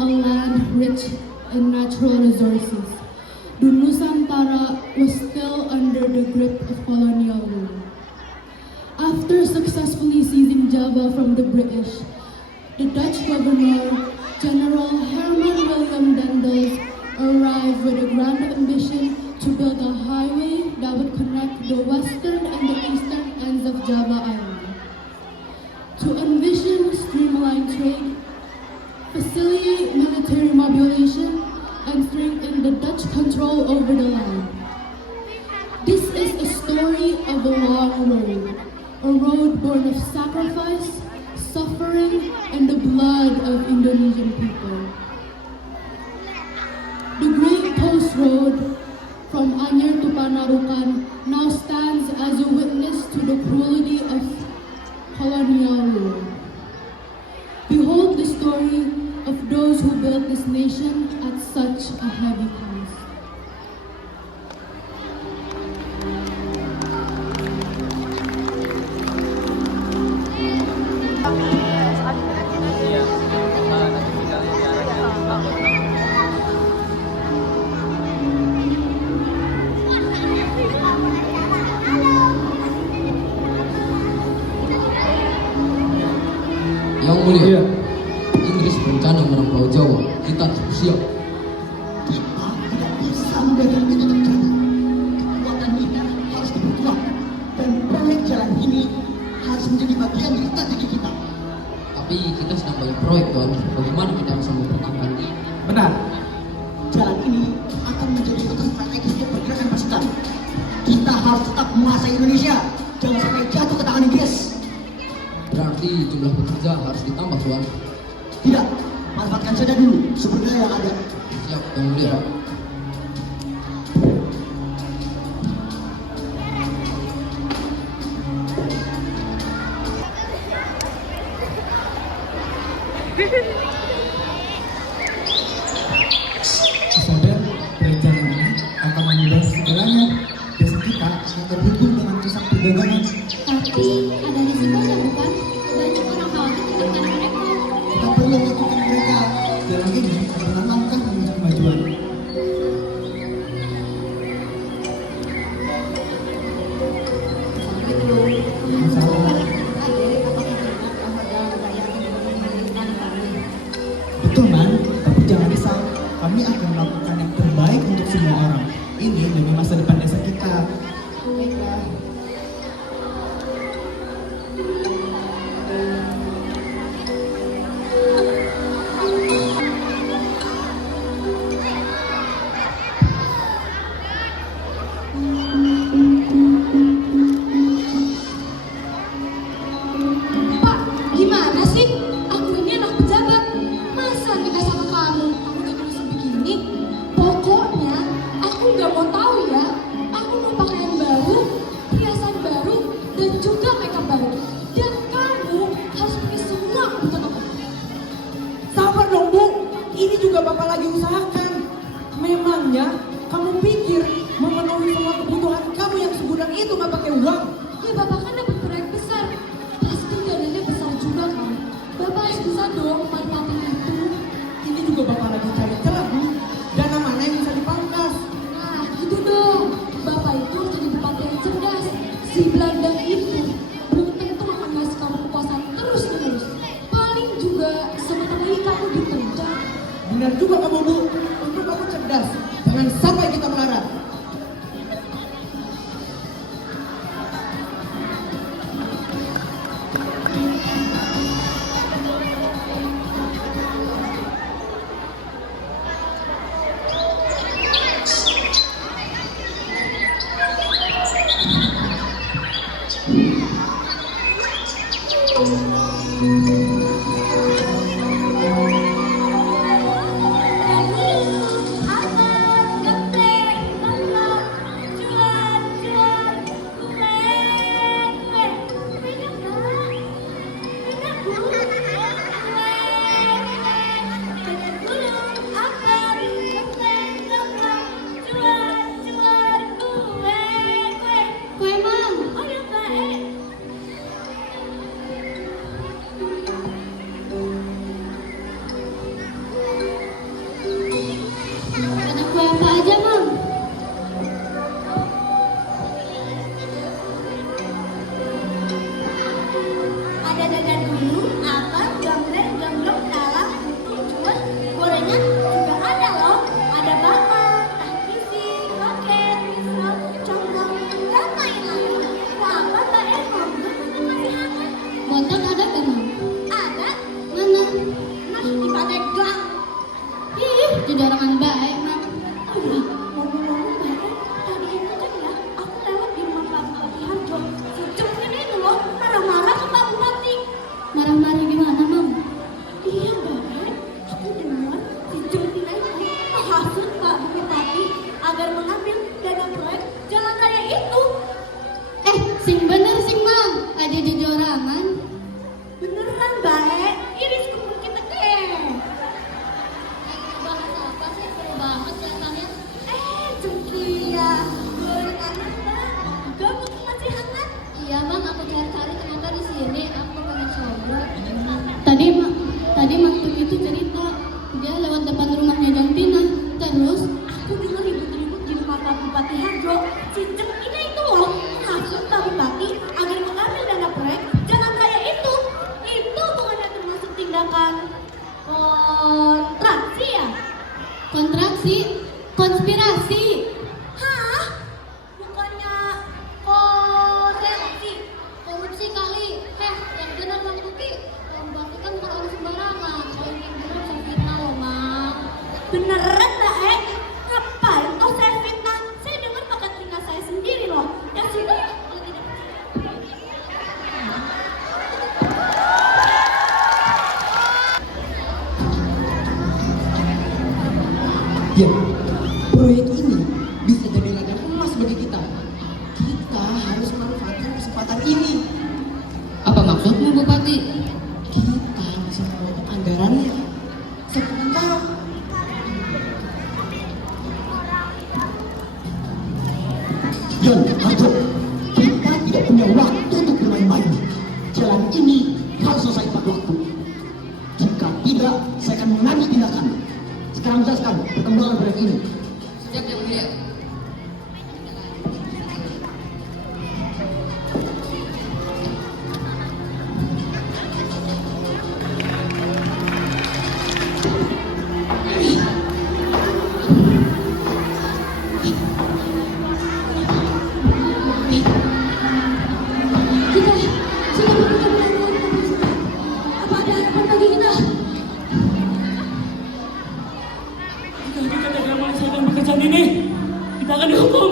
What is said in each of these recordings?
a land rich in natural resources, the Nusantara was still under the grip of colonial rule. After successfully seizing Java from the British, the Dutch governor, General Herman William Daendels, arrived with a grand ambition to build a highway that would connect the western and the eastern ends of Java Island. To envision streamlined trade, facilitate military mobilization, and strengthen the Dutch control over the land. This is a story of a long road, a road born of sacrifice, suffering, and the blood of Indonesian people. The Great Post Road from Anyer to Panarukan now stands as a witness to the cruelty of colonial rule. Behold the story of those who built this nation at such a heavy cost. Yang mulia, Inggris berencana menempel Jawa. Kita harus siap. Kita tidak bisa membiarkan itu terjadi. Kekuatan kita harus diperkuatkan, dan proyek jalan ini harus menjadi bagian dari strategi kita. Tapi kita sedang banyak proyek, Tuan. Bagaimana kita bisa mempertahankan ini? Benar. Jalan ini akan menjadi rute strategis untuk pergerakan pasukan. Kita harus tetap menguasai Indonesia. Jangan sampai jatuh ke tangan Inggris. Berarti jumlah pekerja harus ditambah, Tuan. Tidak, manfaatkan saja dulu sumber daya yang ada. Siap, Yang mulia. Sadar, rencana ini akan mengubah segalanya. Desa kita akan terhubung dengan pusat perdagangan. Tapi ada risikonya bukan? Banyak orang khawatir tentang tanah mereka. Kita perlu melakukan mereka. Jalan ini adalah langkah menuju kemajuan. Betul, Man. Tapi jangan risau. Kami akan melakukan yang terbaik untuk semua orang. Ini demi masa depan desa kita. Baiklah. Pak, gimana sih? Aku ini anak pejabat. Masa nikah sama kamu udah tulis begini? Pokoknya aku nggak mau tahu ya. Aku mau pakaian baru, hiasan baru, dan juga makeup baru. Dan kamu harus pakai semua kebutuhan aku. Sabar dong, Bu. Ini juga Bapak lagi usahakan. Memangnya kamu pikir memenuhi semua kebutuhan kamu yang segudang itu nggak pakai uang? Ya Bapak kan dapat proyek besar. Pasti dananya besar juga kan. Bapak harus bisa dong manfaatin itu. Ini juga Bapak lagi cari celah, Bu. Dana mana yang bisa dipangkas? Nah gitu dong. Bapak itu harus jadi bupati yang cerdas. Si Belanda itu belum tentu akan ngasih kamu kekuasaan terus menerus. Paling juga sebentar lagi kamu ditendang. Benar juga kamu, Bu. Untuk kamu cerdas. Jangan sampai kita melarat. Aman, geprek. jajarangan baik, Mak. Ngomong-ngomong baik, tadi itu kan ya, aku lewat di rumah Pak Bupati Harjo. Si Cuk ini itu loh, marah-marah ke Pak Bupati. Marah-marah gimana, Mam? Iya, Baik. Aku dengar si Cuk ini itu menghasut Pak Bupati agar mengambil dana proyek jalan raya itu. Sing bener sing, Mam. Aja jajarangan. Beneran, Baik. Ini sekumur kita teh. Bahas apa sih? Seru banget kelihatannya. Cengkia, goreng anak, Mbak. Gabung masih hangat. Iya, Mang, aku cari-cari ternyata di sini. Aku pengen coba. Tadi Mang Tum itu cerita dia lewat depan rumahnya Jang Tina. Terus Aku dengar ribut-ribut di rumah Pak Bupati Harjo. Si Ceng ini itu loh menghasut Pak Bupati agar mengambil dana proyek jalan raya itu. Itu bukannya termasuk tindakan kontraksi ya? kontraksi, konspirasi. Hah? Bukannya koreksi? Korupsi kali. Yang benar Bang Tuki. Bang Bupati kan bukan orang sembarangan. Kalau ini benar saya fitnah loh, Mang. Beneran Mbak Ngapain toh saya fitnah? Saya dengar pakai telinga saya sendiri loh. Yang sudah ya kalau tidak Ya, proyek ini bisa jadi ladang emas bagi kita. Kita harus memanfaatkan kesempatan ini. Apa maksudmu, Bupati? Kita bisa memotong anggarannya. Sebentar. Yon, Harjo, kita tidak punya waktu untuk bermain-main. Jalan ini harus selesai tepat waktu. Jika tidak, saya akan mengambil tindakan. Sekarang jelaskan perkembangan proyek ini. Siap, Yang Mulia. kita sudah memberikan bantuan kepada kita. Apa ada harapan bagi kita? Jika kita tidak menyelesaikan pekerjaan ini, kita akan dihukum.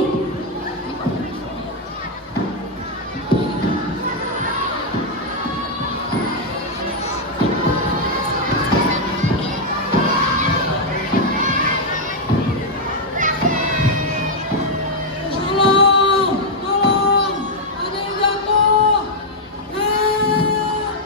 Tolong, tolong, ada yang jatuh. Help.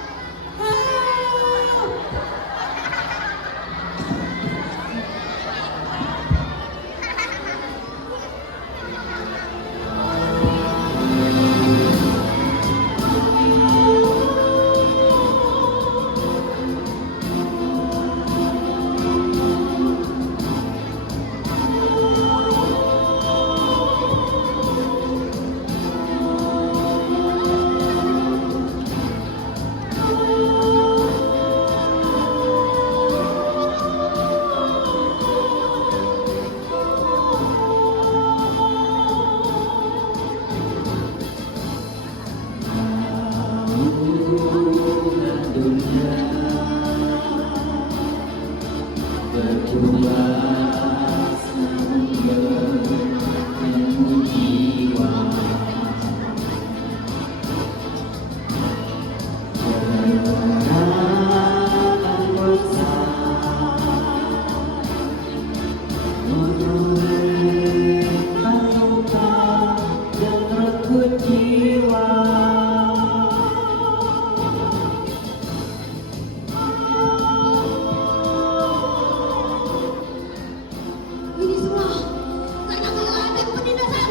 Ini semua karena kesalahan dan penindasan.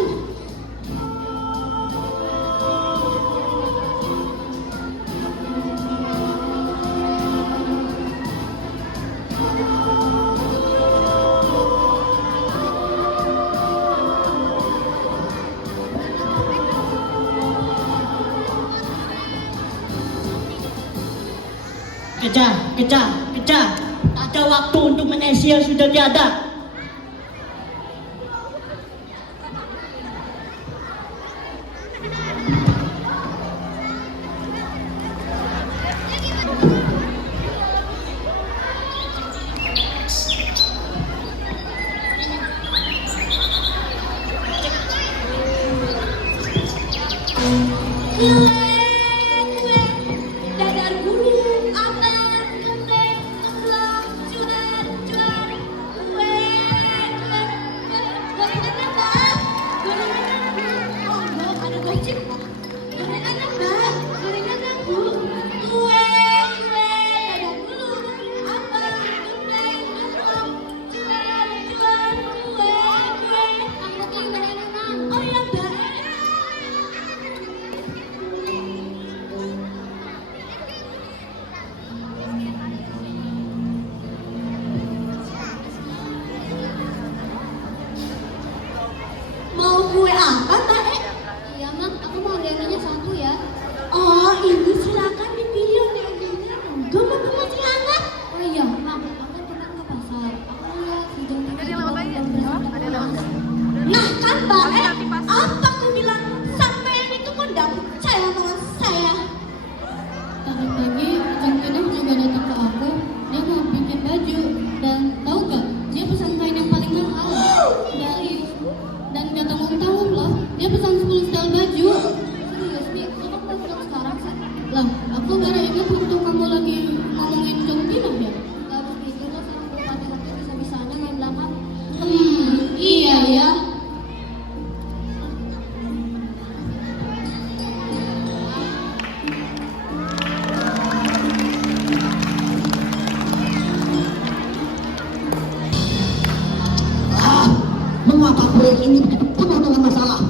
Kejar. Tak ada waktu untuk menesia sudah tiada. Dia pesan 10 setel baju. Serius, Bi? Kok kamu bilang sekarang sih? Lah, aku baru ingat waktu kamu lagi ngomongin Jong Pinah ya? Gak habis pikir lo sama perempuan satu bisa-bisanya main belakang. Iya ya. Mengapa proyek ini begitu penuh dengan masalah?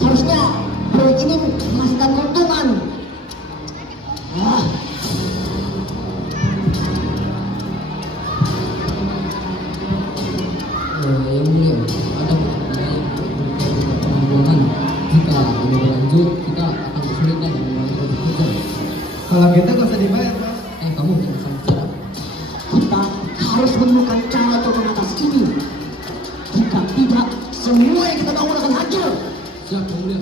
Seharusnya proyek ini menghasilkan keuntungan. Yang mulia, ada penanggulangan. Jika ini berlanjut, kita akan kesulitan memulai proyek kerja. Kalau kita gak usah dibayar, Pak. Kamu jangan salah bicara. Kita harus menemukan cara untuk mengatasi ini. Jika tidak, semua yang kita bangun akan hancur. Siap, Yang Mulia.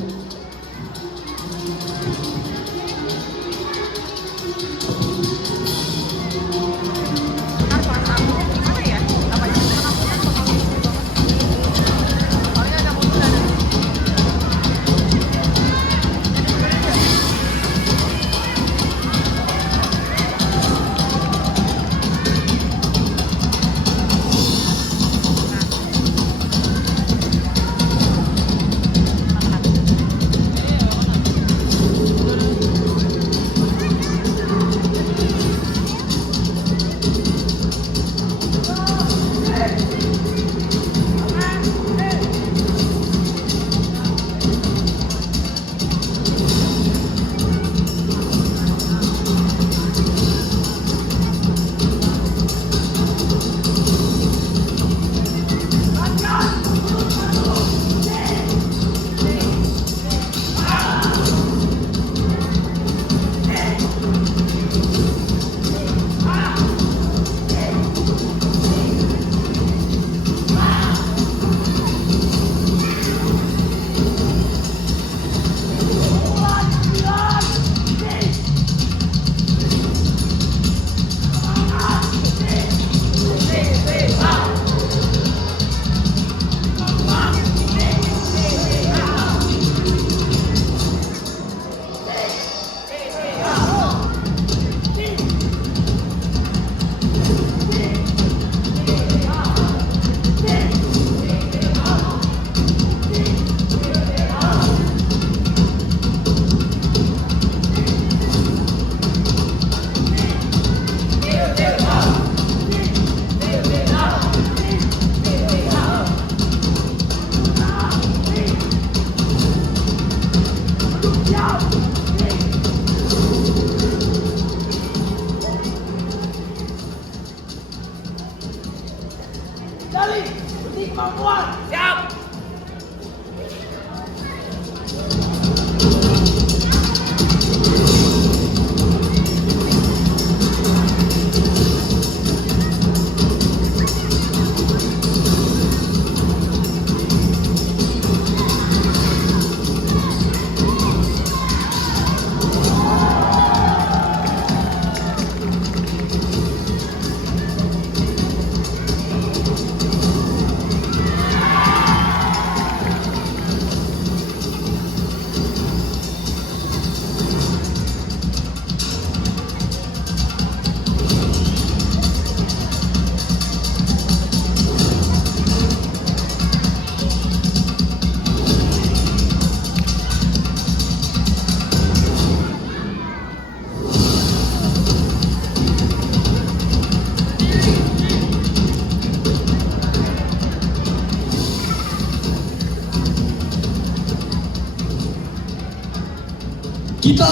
Kita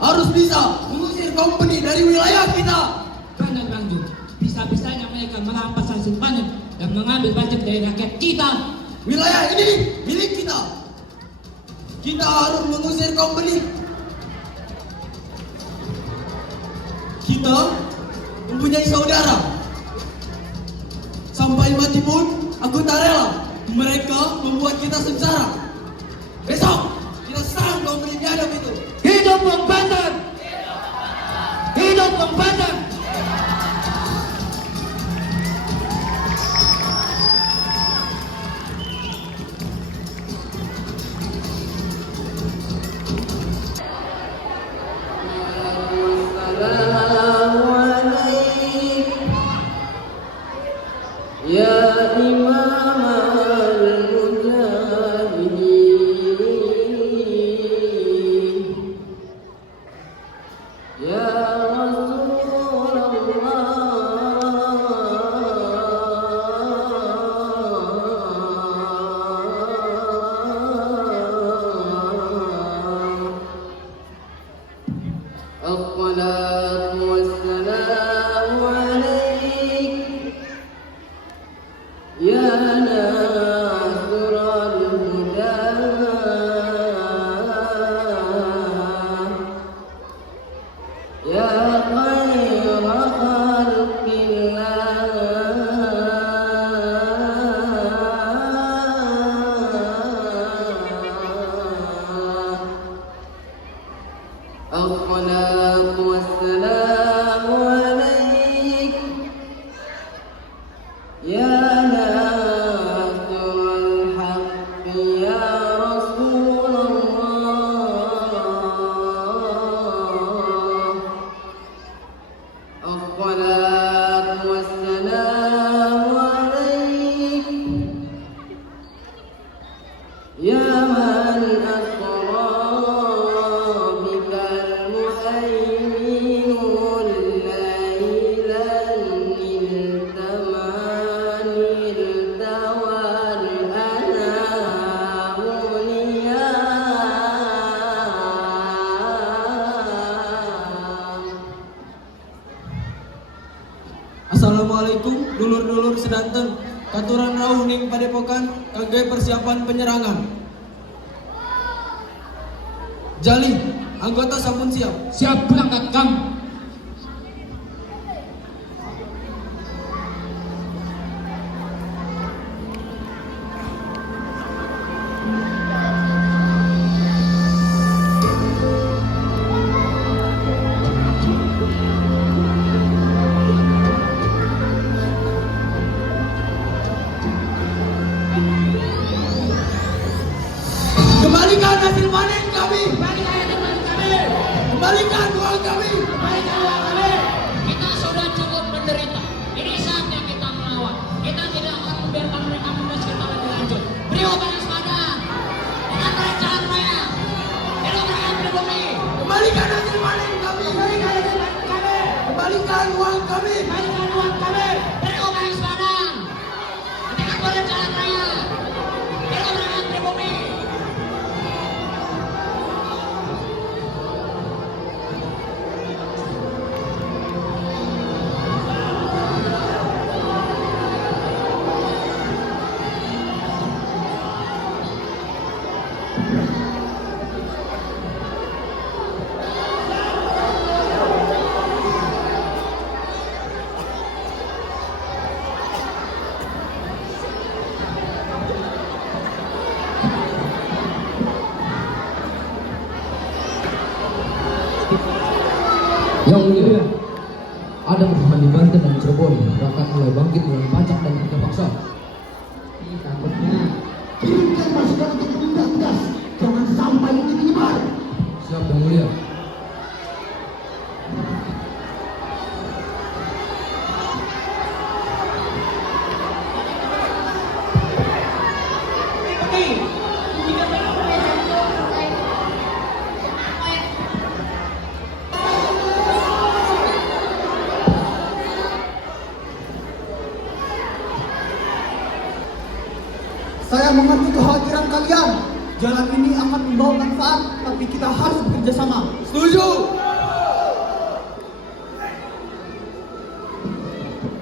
harus bisa mengusir company dari wilayah kita. Benar Bang Ju, bisa-bisanya mereka merampas hasil panen dan mengambil pajak dari rakyat kita. Wilayah ini milik kita. Kita harus mengusir company. Kita mempunyai saudara. Sampai mati pun aku tak rela mereka membuat kita sengsara. Besok kita serang company biadab itu. Hidup Bang Bandan! Hidup Bang Bandan! الصلاة والسلام عليك يا من أسرى بك المهيمن ليلا نلت ما نلت والأنام نيام. Assalamualaikum dulur-dulur sedanten. Katuran rawuh ning padepokan kangge persiapan penyerangan. Jali, anggota sampun siap. Siap berangkat Kang. Kembalikan hasil panen kami. Kembalikan uang kami. Kita sudah cukup menderita. Ini saatnya kita melawan. Kita tidak akan membiarkan mereka menulis kita lebih lanjut. Beri obat sepadan. Dengan perencanaan raya. Hidup rakyat pribumi. Kembalikan hasil panen kami. Kembalikan uang kami. Beri obat sepadan. Dengan perencanaan raya. Hidup rakyat pribumi. Yang mulia, ada perubahan di Banten dan Cirebon. Rakyat mulai bangkit dengan pajak dan harga paksa. Takutnya. Kirimkan pasukan untuk menindak tegas. Jangan sampai ini menyebar. Siap yang mulia. Saya mengerti kekhawatiran kalian. Jalan ini akan membawa manfaat, tapi kita harus bekerja sama. Setuju.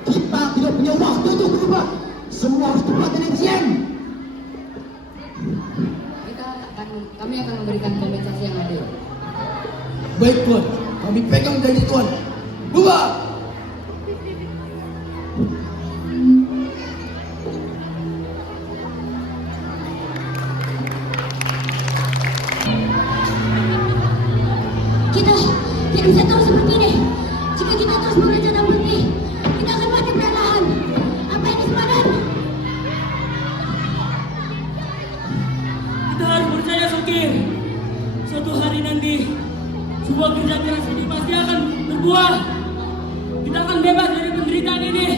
Kita tidak punya waktu untuk berubah. Semua harus tepat dan efisien. Kami akan memberikan kompensasi yang adil. Baik Tuan, kami pegang janji Tuan. Bubar. Kita tidak bisa terus seperti ini. Jika kita terus mengejar dan berhenti, kita akan mati perlahan. Apa ini sepadan? Kita harus percaya Sokir. Suatu hari nanti sebuah kerja keras ini pasti akan berbuah. Kita akan bebas dari penderitaan ini.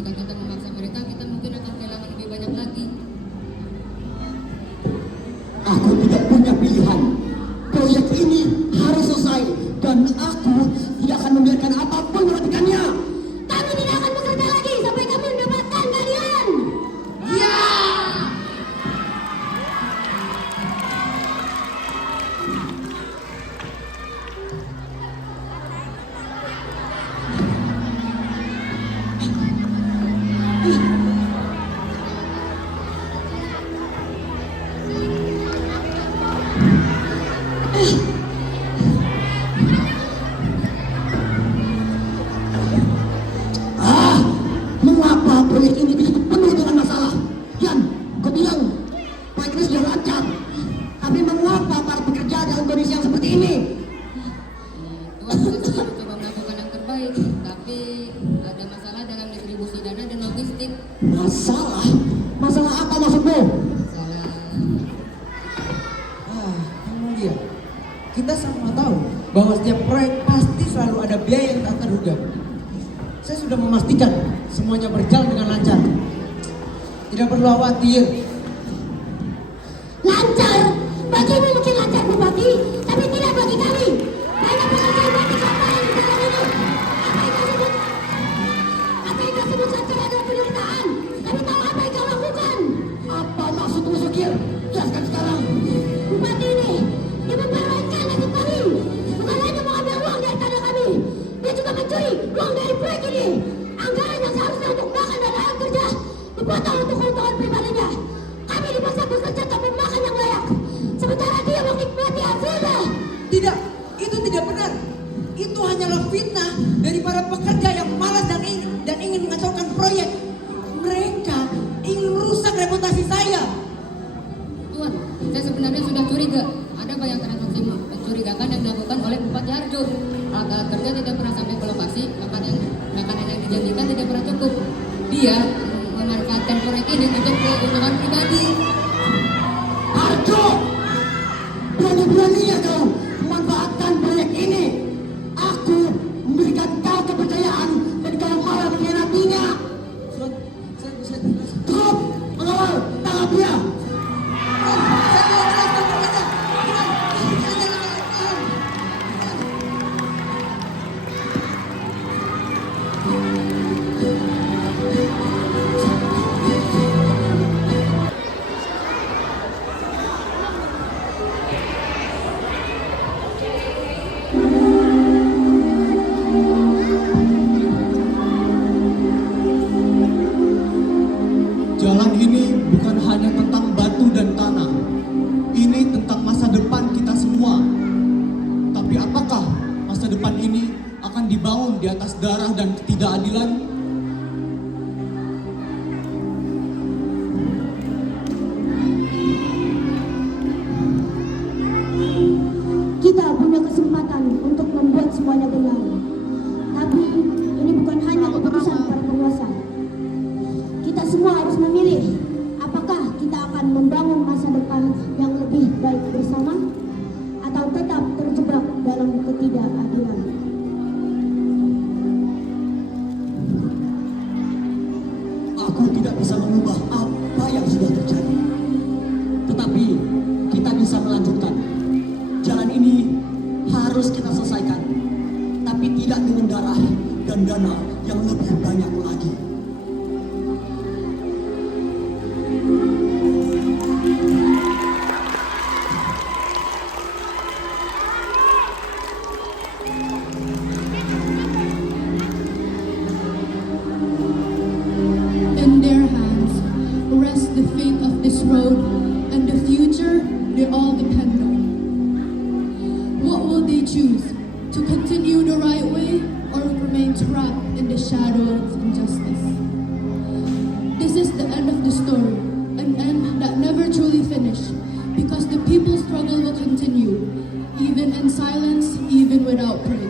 Jika kita memaksa mereka, kita mungkin akan kehilangan lebih banyak lagi. Aku tidak punya pilihan. Proyek ini harus selesai dan aku tidak akan membiarkan apapun mematikannya. Kami tidak akan bekerja lagi sampai kami mendapatkan kalian. Ya! Mengapa proyek ini begitu penuh dengan masalah? Yan, kau bilang proyek ini sudah lancar. Tapi mengapa para pekerja dalam kondisi yang seperti ini? Tuhan kita sudah mencoba melakukan yang terbaik, tapi ada masalah dalam distribusi dana dan logistik. Masalah? Masalah apa maksudmu? Masalah Kamu lihat, kita semua tahu bahwa setiap proyek pasti selalu ada biaya yang tak terduga. Saya sudah memastikan semuanya berjalan dengan lancar. Tidak perlu khawatir. Lancar? Bagimu mungkin lancar Bupati, tapi tidak bagi kami. Banyak pekerjaan bagi kapal di dalam ini. Apa yang kau sebut lancar adalah penderitaan. Kami tahu apa yang kau lakukan. Apa maksudmu, Sukir? Jelaskan sekarang. Bupati ini, dia mempermainkan nasib kami. Bukan hanya mengambil uang dari tanah kami, dia juga mencuri uang dari proyek ini. Anggaran yang seharusnya untuk makan dan alat kerja dipotong untuk keuntungan pribadinya. Kami dipaksa bekerja tanpa makan yang layak, sementara dia menikmati hasilnya. Tidak, itu tidak benar. Itu hanyalah fitnah dari para pekerja yang malas dan ingin mengacaukan proyek. Mereka ingin merusak reputasi saya. Tuan, saya sebenarnya sudah curiga. Ada banyak transaksi mencurigakan yang dilakukan oleh Bupati Harjo. Alat-alat kerja tidak pernah sampai ke lokasi, makanan yang dijanjikan tidak pernah cukup. Dia memanfaatkan proyek ini untuk keuntungan pribadi. Arjo! Berani-beraninya kau memanfaatkan proyek ini. Aku memberikan kau kepercayaan dan kau malah mengkhianatinya. Cukup! Mengawal! Tangkap dia! Jalan ini bukan hanya tentang batu dan tanah. Ini tentang masa depan kita semua. Tapi apakah masa depan ini akan dibangun di atas darah dan ketidakadilan? Kita punya kesempatan untuk membuat semuanya benar. Tapi ini bukan hanya keputusan para penguasa. Kita semua harus memilih apakah kita akan membangun masa depan yang lebih baik bersama atau tetap terjebak dalam ketidakadilan. Aku tidak bisa mengubah apa yang sudah terjadi. Tetapi kita bisa melanjutkan. Jalan ini harus kita selesaikan. Tapi tidak dengan darah dan dana yang lebih banyak lagi. In their hands rests the fate of this road and the future they all depend on. What will they choose? To continue the right way or remain trapped in the shadow of injustice? This is the end of the story, an end that never truly finished, because the people's struggle will continue, even in silence, even without praise.